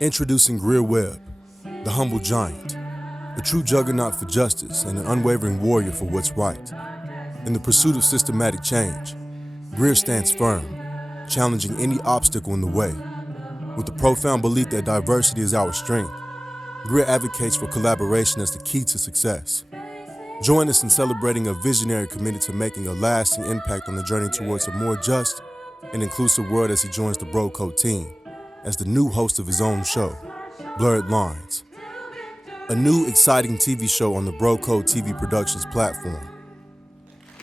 Introducing Greer Webb, the humble giant, a true juggernaut for justice and an unwavering warrior for what's right. In the pursuit of systematic change, Greer stands firm, challenging any obstacle in the way. With the profound belief that diversity is our strength, Greer advocates for collaboration as the key to success. Join us in celebrating a visionary committed to making a lasting impact on the journey towards a more just and inclusive world as he joins the Bro Code team as the new host of his own show, Blurred Lines, a new exciting TV show on the Bro Code TV Productions platform.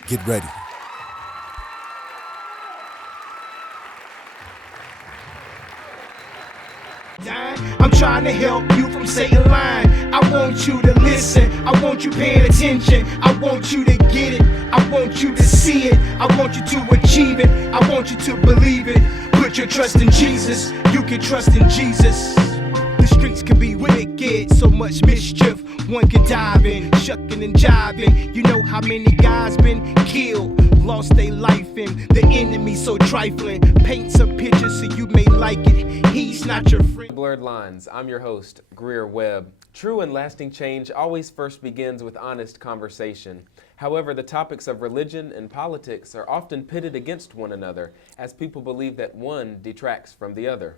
Get ready. I'm trying to help you from saying line. I want you to listen. I want you paying attention. I want you to get it. I want you to see it. I want you to achieve it. I want you to believe it. Put your trust in Jesus. You can trust in Jesus. The streets can be wicked, so much mischief. One can dive in, shucking and jiving. You know how many guys been killed, lost their life in. The enemy so trifling. Paint some pictures so you may like it. He's not your friend. Blurred Lines. I'm your host, Greer Webb. True and lasting change always first begins with honest conversation. However, the topics of religion and politics are often pitted against one another as people believe that one detracts from the other.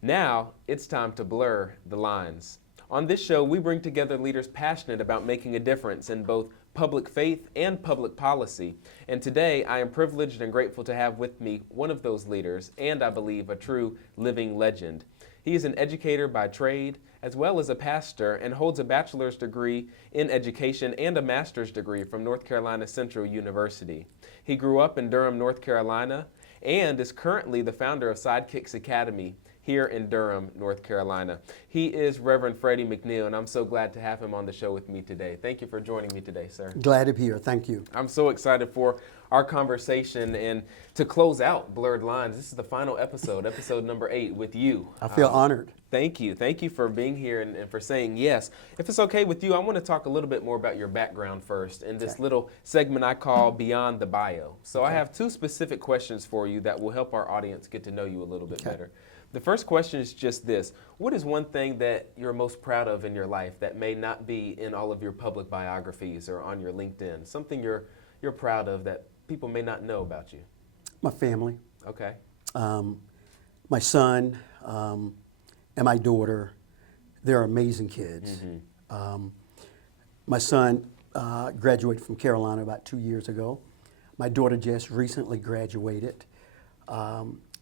Now, it's time to blur the lines. On this show, we bring together leaders passionate about making a difference in both public faith and public policy. And today, I am privileged and grateful to have with me one of those leaders, and I believe a true living legend. He is an educator by trade, as well as a pastor, and holds a bachelor's degree in education and a master's degree from North Carolina Central University. He grew up in Durham, North Carolina, and is currently the founder of Sidekicks Academy here in Durham, North Carolina. He is Reverend Freddie McNeil, and I'm so glad to have him on the show with me today. Thank you for joining me today, sir. Glad to be here. Thank you. I'm so excited for our conversation and to close out Blurred Lines. This is the final episode, episode number 8 with you. I feel honored. Thank you. Thank you for being here and for saying yes. If it's okay with you, I want to talk a little bit more about your background first in this little segment I call Beyond the Bio. So I have 2 specific questions for you that will help our audience get to know you a little bit better. The first question is just this. What is one thing that you're most proud of in your life that may not be in all of your public biographies or on your LinkedIn? Something you're proud of that people may not know about you? My family. Okay. My son and my daughter, they're amazing kids. Mm-hmm. My son graduated from Carolina about 2 years ago. My daughter just recently graduated.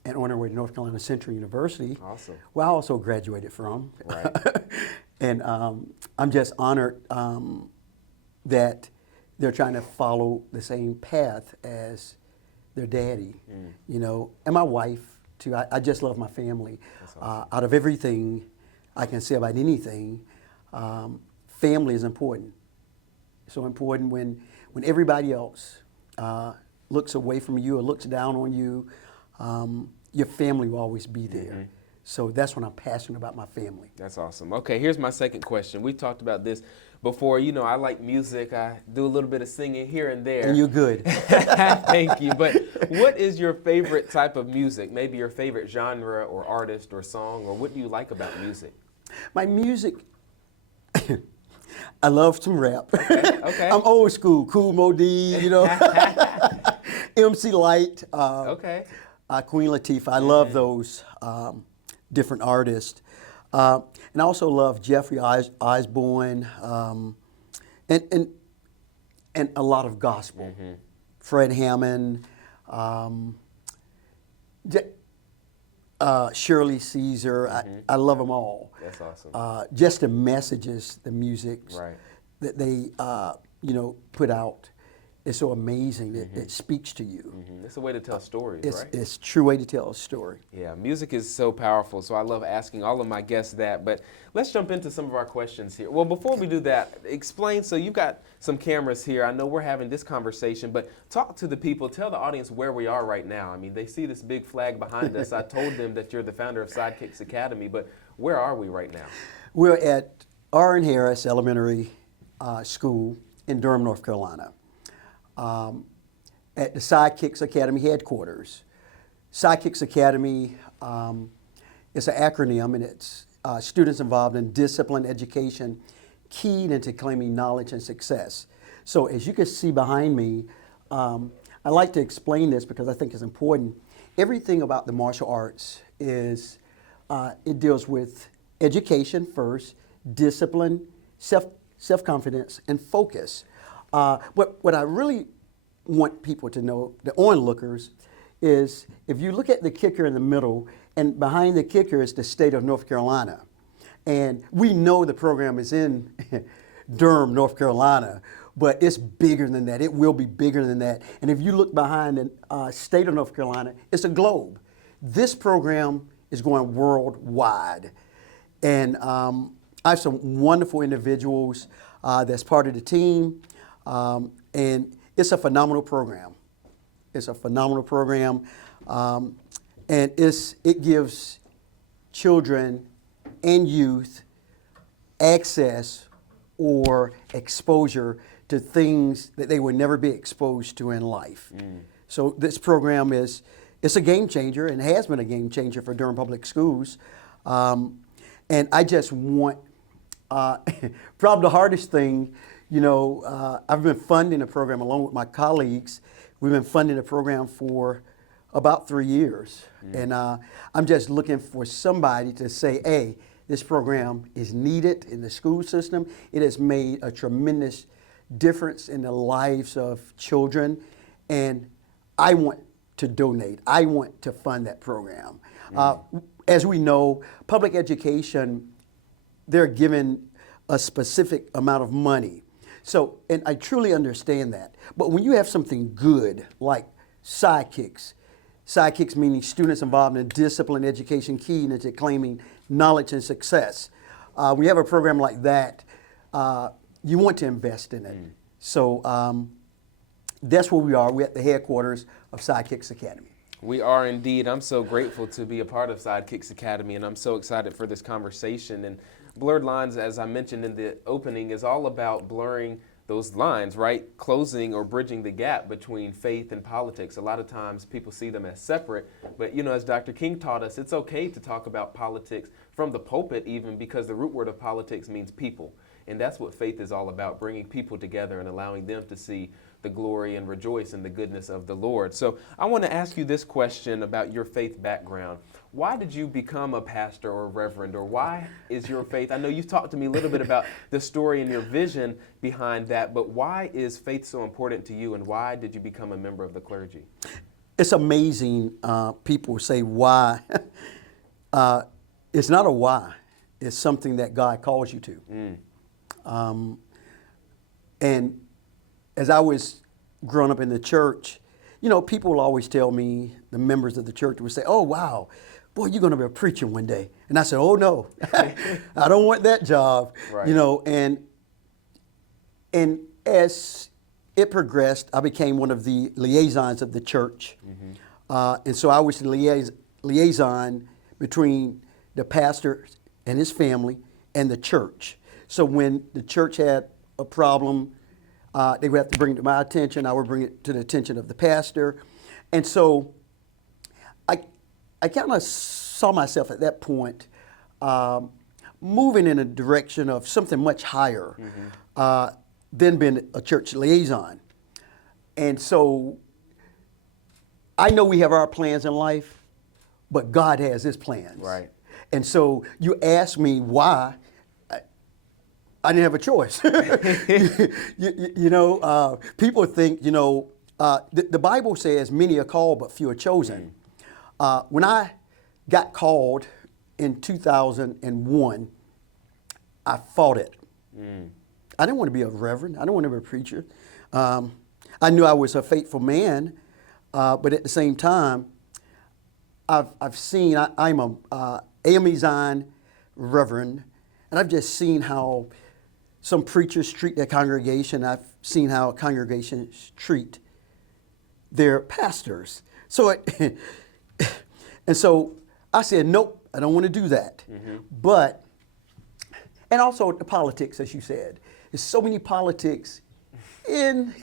And on her way to North Carolina Central University, Awesome. where I also graduated from. Right. And I'm just honored that they're trying to follow the same path as their daddy, you know, and my wife too. I just love my family. That's awesome. Out of everything I can say about anything, family is important. So important when everybody else looks away from you or looks down on you. Your family will always be there. Mm-hmm. So that's when I'm passionate about my family. That's awesome. Okay, here's my second question. We talked about this before. You know, I like music. I do a little bit of singing here and there. And you're good. Thank you. But what is your favorite type of music? Maybe your favorite genre or artist or song, or what do you like about music? My music, I love some rap. Okay. I'm old school, Cool Mo D, you know. MC Light. Okay. Queen Latifah. I love those different artists. And I also love Jeffrey Osborne and a lot of gospel. Fred Hammond, Shirley Caesar. I love them all. That's awesome. Just the messages, the music Right. that they put out. It's so amazing. It speaks to you. It's a way to tell stories, right? It's a true way to tell a story. Yeah, music is so powerful, so I love asking all of my guests that. But let's jump into some of our questions here. Well, before we do that, explain, so you've got some cameras here. I know we're having this conversation, but talk to the people, tell the audience where we are right now. I mean, they see this big flag behind us. I told them that you're the founder of Sidekicks Academy, but where are we right now? We're at R.N. Harris Elementary School in Durham, North Carolina. At the Sidekicks Academy headquarters. Sidekicks Academy is an acronym, and students involved in discipline education, keyed into claiming knowledge and success. So as you can see behind me, I like to explain this because I think it's important. Everything about the martial arts is, it deals with education first, discipline, self-confidence, and focus. What I really want people to know, the onlookers, is if you look at the kicker in the middle, and behind the kicker is the state of North Carolina. And we know the program is in Durham, North Carolina, but it's bigger than that. It will be bigger than that. And if you look behind the state of North Carolina, it's a globe. This program is going worldwide. And I have some wonderful individuals that's part of the team. And it's a phenomenal program. It's a phenomenal program. And it gives children and youth access or exposure to things that they would never be exposed to in life. So this program it's a game changer and has been a game changer for Durham Public Schools. And I just want, probably the hardest thing, I've been funding the program along with my colleagues. We've been funding the program for about 3 years. And I'm just looking for somebody to say, hey, this program is needed in the school system. It has made a tremendous difference in the lives of children. And I want to donate. I want to fund that program. As we know, public education, they're given a specific amount of money. So, and I truly understand that. But when you have something good like Sidekicks meaning students involved in discipline education key into claiming knowledge and success. We have a program like that. You want to invest in it. So that's where we are. We're at the headquarters of Sidekicks Academy. We are indeed. I'm so grateful to be a part of Sidekicks Academy, and I'm so excited for this conversation. And Blurred Lines, as I mentioned in the opening, is all about blurring those lines, right? Closing or bridging the gap between faith and politics. A lot of times people see them as separate, but as Dr. King taught us, it's okay to talk about politics from the pulpit even, because the root word of politics means people. And that's what faith is all about, bringing people together and allowing them to see the glory and rejoice in the goodness of the Lord. So I want to ask you this question about your faith background. Why did you become a pastor or a reverend, or why is your faith? I know you've talked to me a little bit about the story and your vision behind that, but why is faith so important to you, and why did you become a member of the clergy? It's amazing. People say why. It's not a why. It's something that God calls you to. And as I was growing up in the church, people will always tell me, the members of the church would say, oh, wow, boy, you're going to be a preacher one day. And I said, oh, no, I don't want that job. Right. And as it progressed, I became one of the liaisons of the church. And so I was the liaison between the pastor and his family and the church. So when the church had a problem, they would have to bring it to my attention. I would bring it to the attention of the pastor. And so I kind of saw myself at that point moving in a direction of something much higher than being a church liaison. And so I know we have our plans in life, but God has his plans. Right. And so you ask me why. I didn't have a choice. People think, the Bible says many are called, but few are chosen. When I got called in 2001, I fought it. I didn't want to be a reverend. I didn't want to be a preacher. I knew I was a faithful man, but at the same time, I've seen, I'm a AME Zion reverend, and I've just seen how some preachers treat their congregation. I've seen how congregations treat their pastors. So, and so I said, nope, I don't want to do that. But, and also the politics, as you said, there's so many politics in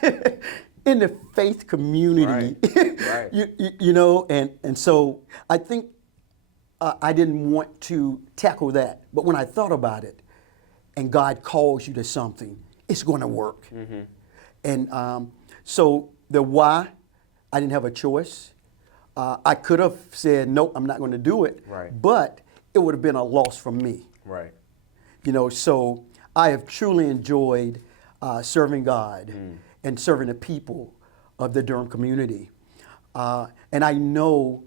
in the faith community. Right. And so I think I didn't want to tackle that. But when I thought about it, and God calls you to something, it's going to work. And so the why, I didn't have a choice. I could have said, nope, I'm not going to do it. Right. But it would have been a loss for me. Right. You know, so I have truly enjoyed serving God and serving the people of the Durham community. And I know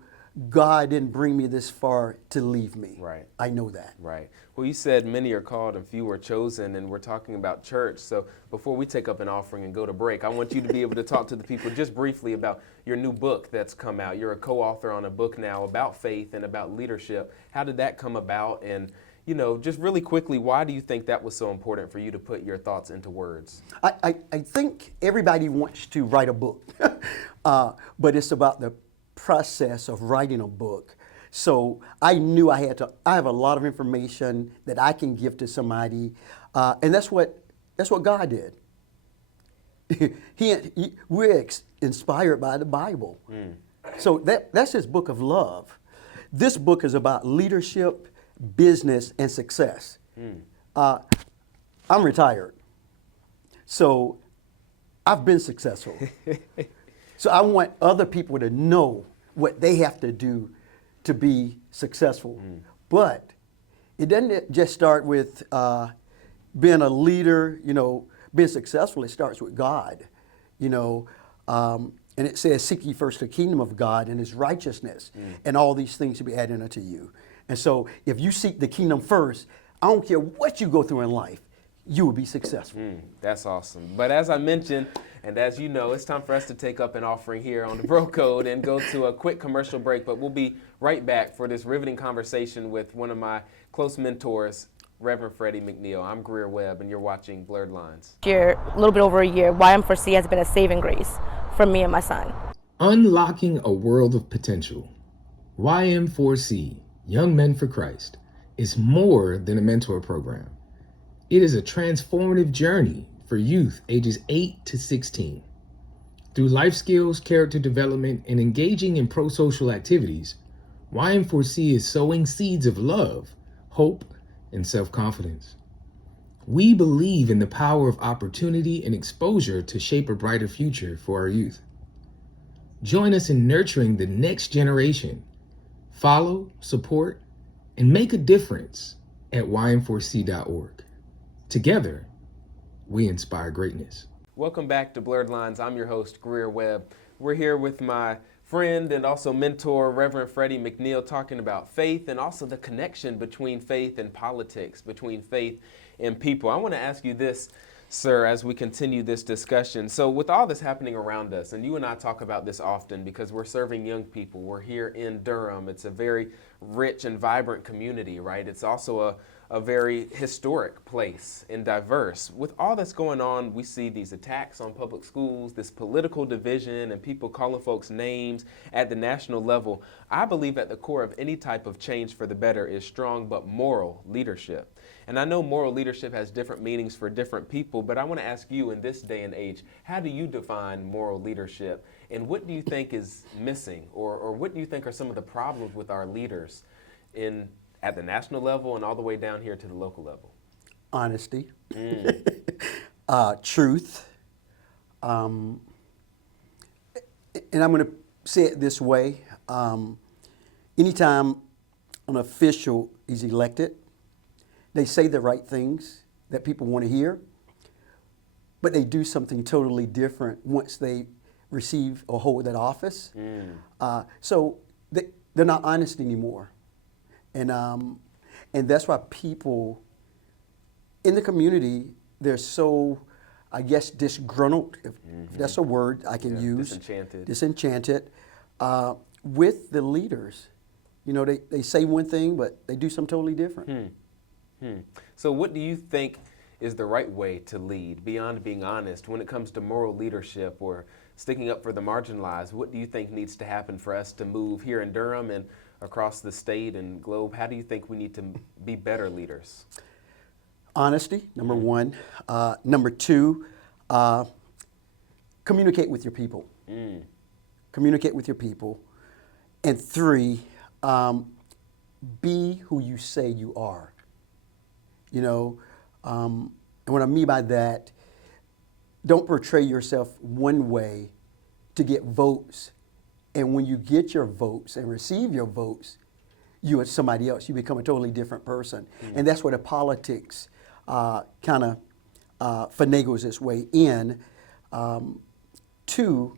God didn't bring me this far to leave me. Right. I know that. Right. Well, you said many are called and few are chosen, and we're talking about church. So before we take up an offering and go to break, I want you to be able to talk to the people just briefly about your new book that's come out. You're a co-author on a book now about faith and about leadership. How did that come about? And, you know, just really quickly, why do you think that was so important for you to put your thoughts into words? I think everybody wants to write a book, but it's about the process of writing a book. So I knew I have a lot of information that I can give to somebody, and that's what God did. We're inspired by the Bible. So that's his book of love. This book is about leadership, business, and success. I'm retired, so I've been successful. So I want other people to know what they have to do to be successful. But it doesn't just start with being a leader, you know, being successful. It starts with God, you know. And it says, seek ye first the kingdom of God and his righteousness, and all these things will be added unto you. And so if you seek the kingdom first, I don't care what you go through in life, you will be successful. That's awesome. But as I mentioned, and as you know, it's time for us to take up an offering here on the Bro Code and go to a quick commercial break. But we'll be right back for this riveting conversation with one of my close mentors, Reverend Freddie McNeil. I'm Greer Webb, and you're watching Blurred Lines. A little bit over a year, YM4C has been a saving grace for me and my son. Unlocking a world of potential. YM4C, Young Men for Christ, is more than a mentor program. It is a transformative journey for youth ages 8 to 16. Through life skills, character development, and engaging in pro-social activities, YM4C is sowing seeds of love, hope, and self-confidence. We believe in the power of opportunity and exposure to shape a brighter future for our youth. Join us in nurturing the next generation. Follow, support, and make a difference at ym4c.org. Together, we inspire greatness. Welcome back to Blurred Lines. I'm your host, Greer Webb. We're here with my friend and also mentor, Reverend Freddie McNeil, talking about faith and also the connection between faith and politics, between faith and people. I want to ask you this, sir, as we continue this discussion. So with all this happening around us, and you and I talk about this often because we're serving young people. We're here in Durham. It's a very rich and vibrant community, right? It's also a very historic place and diverse. With all that's going on, we see these attacks on public schools, this political division, and people calling folks names at the national level. I believe at the core of any type of change for the better is strong but moral leadership. And I know moral leadership has different meanings for different people, but I want to ask you in this day and age, how do you define moral leadership? And what do you think is missing? Or what do you think are some of the problems with our leaders at the national level and all the way down here to the local level? Honesty, truth, and I'm going to say it this way. Anytime an official is elected, they say the right things that people want to hear, but they do something totally different once they receive or hold that office. So they're not honest anymore. And that's why people in the community, they're so, I guess, disgruntled, if that's a word I can use. Disenchanted with the leaders. You know, they say one thing, but they do something totally different. So what do you think is the right way to lead, beyond being honest, when it comes to moral leadership or sticking up for the marginalized? What do you think needs to happen for us to move here in Durham and across the state and globe? How do you think we need to be better leaders? Honesty, number one. Number two, communicate with your people. Communicate with your people. And three, be who you say you are. You know, and what I mean by that, don't portray yourself one way to get votes. And when you get your votes and receive your votes, you are somebody else. You become a totally different person. And that's where the politics kind of finagles its way in to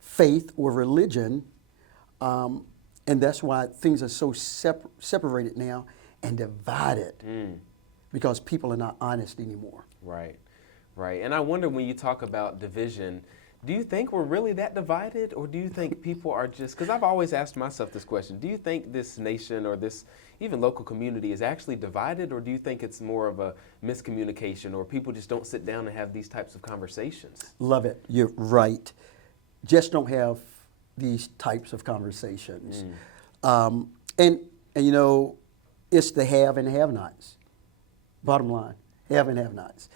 faith or religion. And that's why things are so separated now and divided, because people are not honest anymore. Right, right. And I wonder, when you talk about division, do you think we're really that divided, or do you think people are just, because I've always asked myself this question, do you think this nation or this even local community is actually divided, or do you think it's more of a miscommunication, or people just don't sit down and have these types of conversations? Love it. You're right. Just don't have these types of conversations. And you know, it's the have and have-nots. Bottom line, have and have-nots.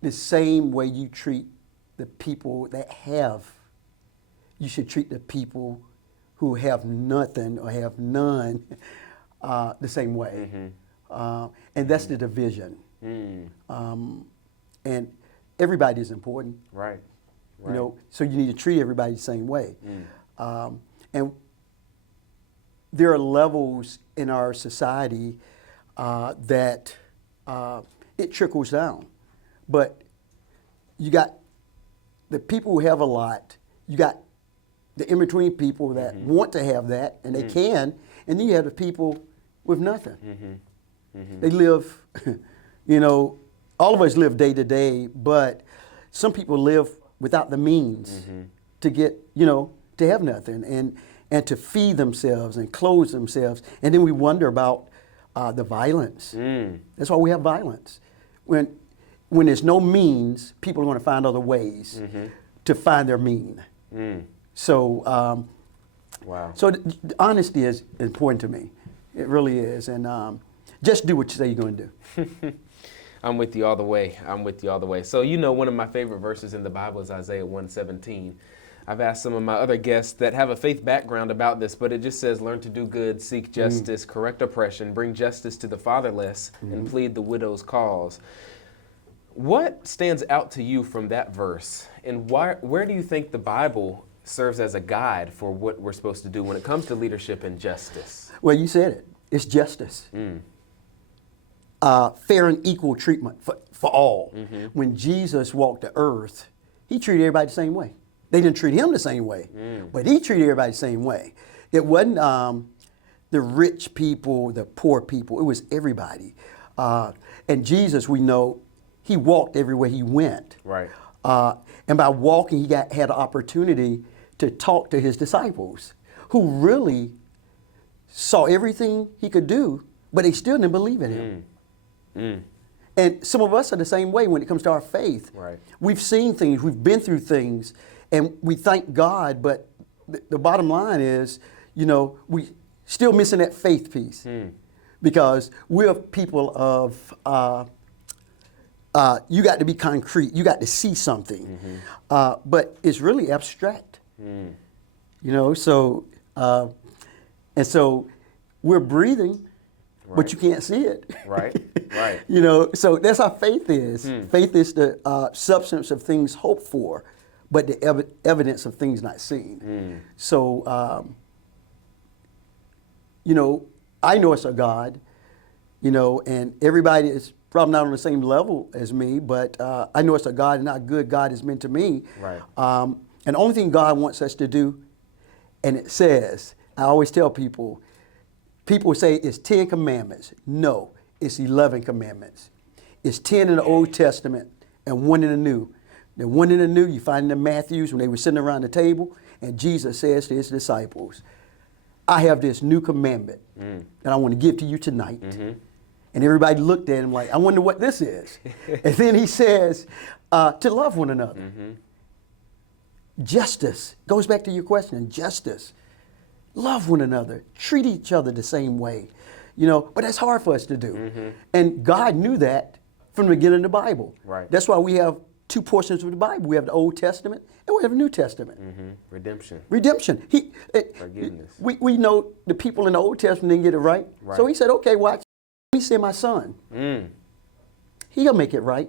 The same way you treat the people that have, you should treat the people who have nothing or have none the same way. And that's the division. And everybody is important. Right. You know, so you need to treat everybody the same way. And there are levels in our society that it trickles down. But you got the people who have a lot, you got the in-between people that want to have that, and they can, and then you have the people with nothing. They live, you know, all of us live day to day, but some people live without the means to get, you know, to have nothing and to feed themselves and clothe themselves. And then we wonder about the violence. That's why we have violence. When there's no means, people are going to find other ways to find their mean. So, Wow. So honesty is important to me. It really is. And just do what you say you're going to do. I'm with you all the way. I'm with you all the way. So, you know, one of my favorite verses in the Bible is Isaiah 1:17. I've asked some of my other guests that have a faith background about this, but it just says, learn to do good, seek justice, correct oppression, bring justice to the fatherless, and plead the widow's cause. What stands out to you from that verse, and where do you think the Bible serves as a guide for what we're supposed to do when it comes to leadership and justice? Well, you said it. It's justice. Fair and equal treatment for all. When Jesus walked the earth, he treated everybody the same way. They didn't treat him the same way, but he treated everybody the same way. It wasn't the rich people, the poor people. It was everybody. And Jesus, we know, he walked everywhere he went. Right. And by walking, he had an opportunity to talk to his disciples, who really saw everything he could do, but they still didn't believe in him. And some of us are the same way when it comes to our faith. Right. We've seen things, we've been through things, and we thank God, but the bottom line is, you know, we still missing that faith piece. Because we're people of, you got to be concrete, you got to see something, but it's really abstract. You know, so, and so we're breathing, but you can't see it. Right, right. You know, so that's how faith is. Faith is the substance of things hoped for, but the evidence of things not seen. So, you know, I know it's a God, you know, and everybody is probably not on the same level as me, but I know it's a God and how good God has been to me. Right. And the only thing God wants us to do, and it says, I always tell people say it's 10 commandments. No, it's 11 commandments. It's 10 in the Old Testament and 1 in the New. The 1 in the New you find in Matthews when they were sitting around the table, and Jesus says to his disciples, I have this new commandment that I want to give to you tonight. And everybody looked at him like, I wonder what this is. And then he says, to love one another. Justice. Goes back to your question, justice. Love one another. Treat each other the same way. You know, but that's hard for us to do. And God knew that from the beginning of the Bible. Right. That's why we have two portions of the Bible. We have the Old Testament and we have the New Testament. Redemption. Redemption. Forgiveness. We know the people in the Old Testament didn't get it right. So he said, okay, watch. Let me send my son. He'll make it right.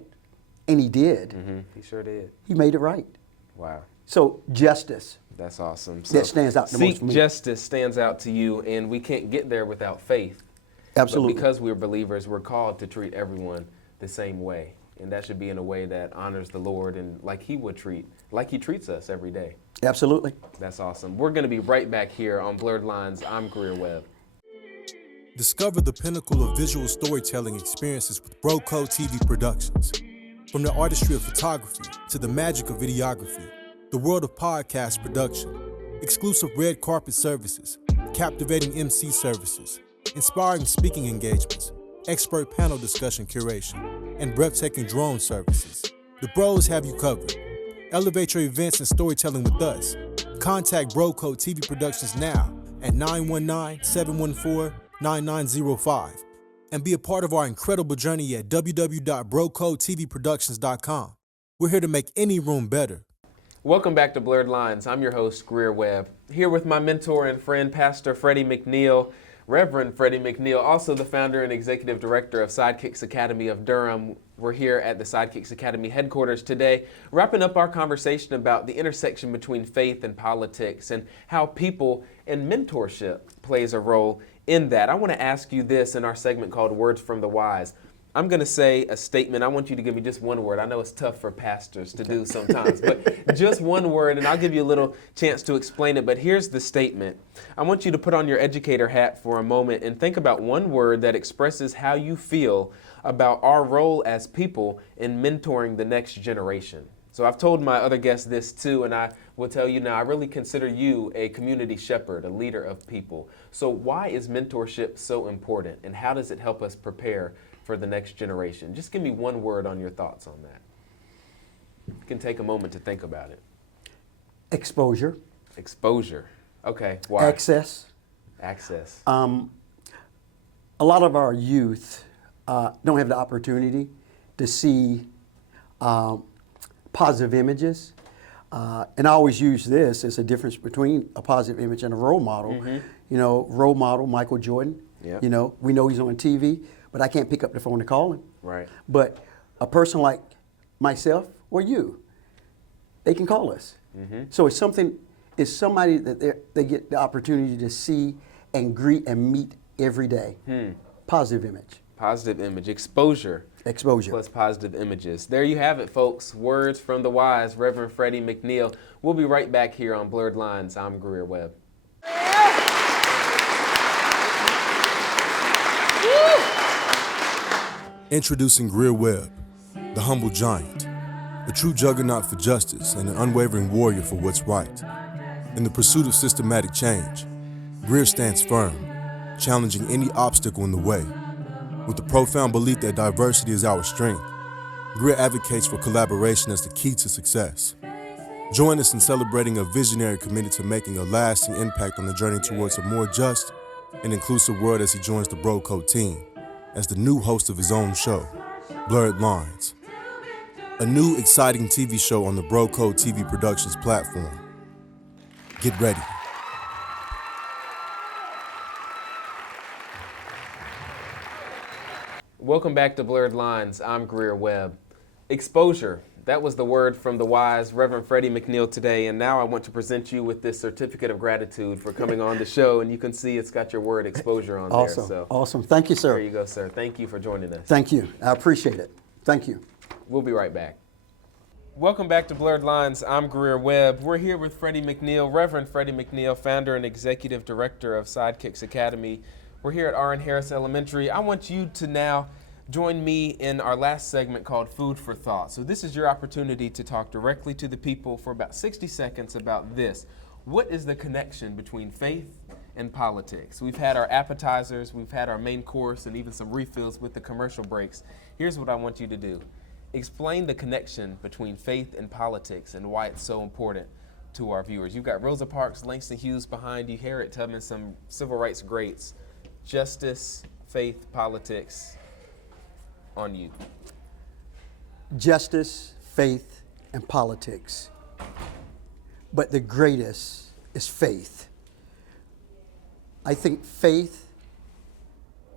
And he did. He sure did. He made it right. Wow. So justice. That's awesome. That stands out the most for me. Justice stands out to you, and we can't get there without faith. Absolutely. But because we're believers, we're called to treat everyone the same way. And that should be in a way that honors the Lord and like he treats us every day. Absolutely. That's awesome. We're going to be right back here on Blurred Lines. I'm Greer Webb. Discover the pinnacle of visual storytelling experiences with BroCo TV Productions. From the artistry of photography to the magic of videography, the world of podcast production, exclusive red carpet services, captivating MC services, inspiring speaking engagements, expert panel discussion curation, and breathtaking drone services. The Bros have you covered. Elevate your events and storytelling with us. Contact BroCo TV Productions now at 919-714-9905 and be a part of our incredible journey at www.brocotvproductions.com. We're here to make any room better. Welcome back to Blurred Lines. I'm your host, Greer Webb, here with my mentor and friend, Pastor Freddie McNeil, Reverend Freddie McNeil, also the founder and executive director of Sidekicks Academy of Durham. We're here at the Sidekicks Academy headquarters today, wrapping up our conversation about the intersection between faith and politics and how people and mentorship plays a role in that. I want to ask you this in our segment called Words from the Wise. I'm going to say a statement. I want you to give me just one word. I know it's tough for pastors to do sometimes, but just one word, and I'll give you a little chance to explain it. But here's the statement. I want you to put on your educator hat for a moment and think about one word that expresses how you feel about our role as people in mentoring the next generation. So I've told my other guests this too, and I will tell you now, I really consider you a community shepherd, a leader of people. So why is mentorship so important, and how does it help us prepare for the next generation? Just give me one word on your thoughts on that. You can take a moment to think about it. Exposure. Exposure. Okay. Why? Access. Access. A lot of our youth don't have the opportunity to see positive images. And I always use this as a difference between a positive image and a role model. You know, role model, Michael Jordan. Yep. You know, we know he's on TV, but I can't pick up the phone to call him. Right. But a person like myself or you, they can call us. So it's somebody that they get the opportunity to see and greet and meet every day. Positive image. Positive image. Exposure. Exposure. Plus positive images. There you have it, folks. Words from the wise, Reverend Freddie McNeil. We'll be right back here on Blurred Lines. I'm Greer Webb. Introducing Greer Webb, the humble giant, a true juggernaut for justice and an unwavering warrior for what's right. In the pursuit of systematic change, Greer stands firm, challenging any obstacle in the way. With the profound belief that diversity is our strength, Greer advocates for collaboration as the key to success. Join us in celebrating a visionary committed to making a lasting impact on the journey towards a more just and inclusive world as he joins the BroCo team as the new host of his own show, Blurred Lines, a new exciting TV show on the BroCo TV Productions platform. Get ready. Welcome back to Blurred Lines. I'm Greer Webb. Exposure. That was the word from the wise Reverend Freddie McNeil today, and now I want to present you with this certificate of gratitude for coming on the show, and you can see it's got your word exposure on Awesome. there. So Awesome. Thank you, sir. there you go, sir. Thank you for joining us. Thank you. I appreciate it. Thank you. We'll be right back. Welcome back to Blurred Lines. I'm Greer Webb. We're here with Freddie McNeil, Reverend Freddie McNeil, founder and executive director of Sidekicks Academy. We're here at R.N. Harris Elementary. I want you to now join me in our last segment called Food for Thought. So this is your opportunity to talk directly to the people for about 60 seconds about this. What is the connection between faith and politics? We've had our appetizers, we've had our main course, and even some refills with the commercial breaks. Here's what I want you to do. Explain the connection between faith and politics and why it's so important to our viewers. You've got Rosa Parks, Langston Hughes behind you, Harriet Tubman, some civil rights greats. Justice, faith, politics, on you. Justice, faith, and politics. But the greatest is faith. I think faith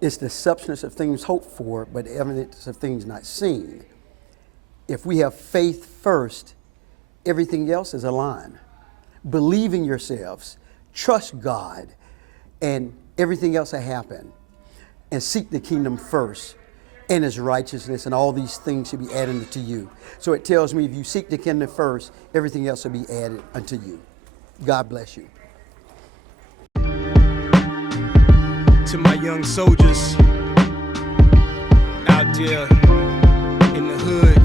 is the substance of things hoped for, but the evidence of things not seen. If we have faith first, everything else is aligned. Believe in yourselves, trust God, and everything else will happen. And seek the kingdom first and his righteousness, and all these things should be added to you. So it tells me if you seek the kingdom first, everything else will be added unto you. God bless you. To my young soldiers out there in the hood,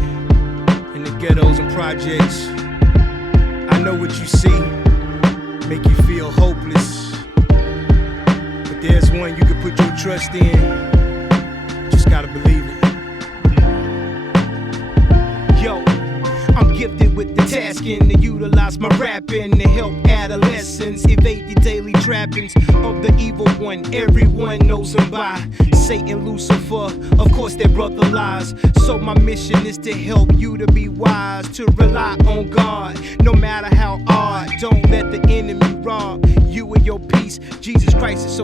in the ghettos and projects, I know what you see, make you feel hopeless, but there's one you can put your trust in. Just gotta believe it. Yo, I'm gifted with the tasking to utilize my rapping to help adolescents evade the daily trappings of the evil one. Everyone knows him by Satan, Lucifer, of course their brother lies. So my mission is to help you to be wise, to rely on God, no matter how odd. Don't let the enemy rob you of your peace. Jesus Christ is so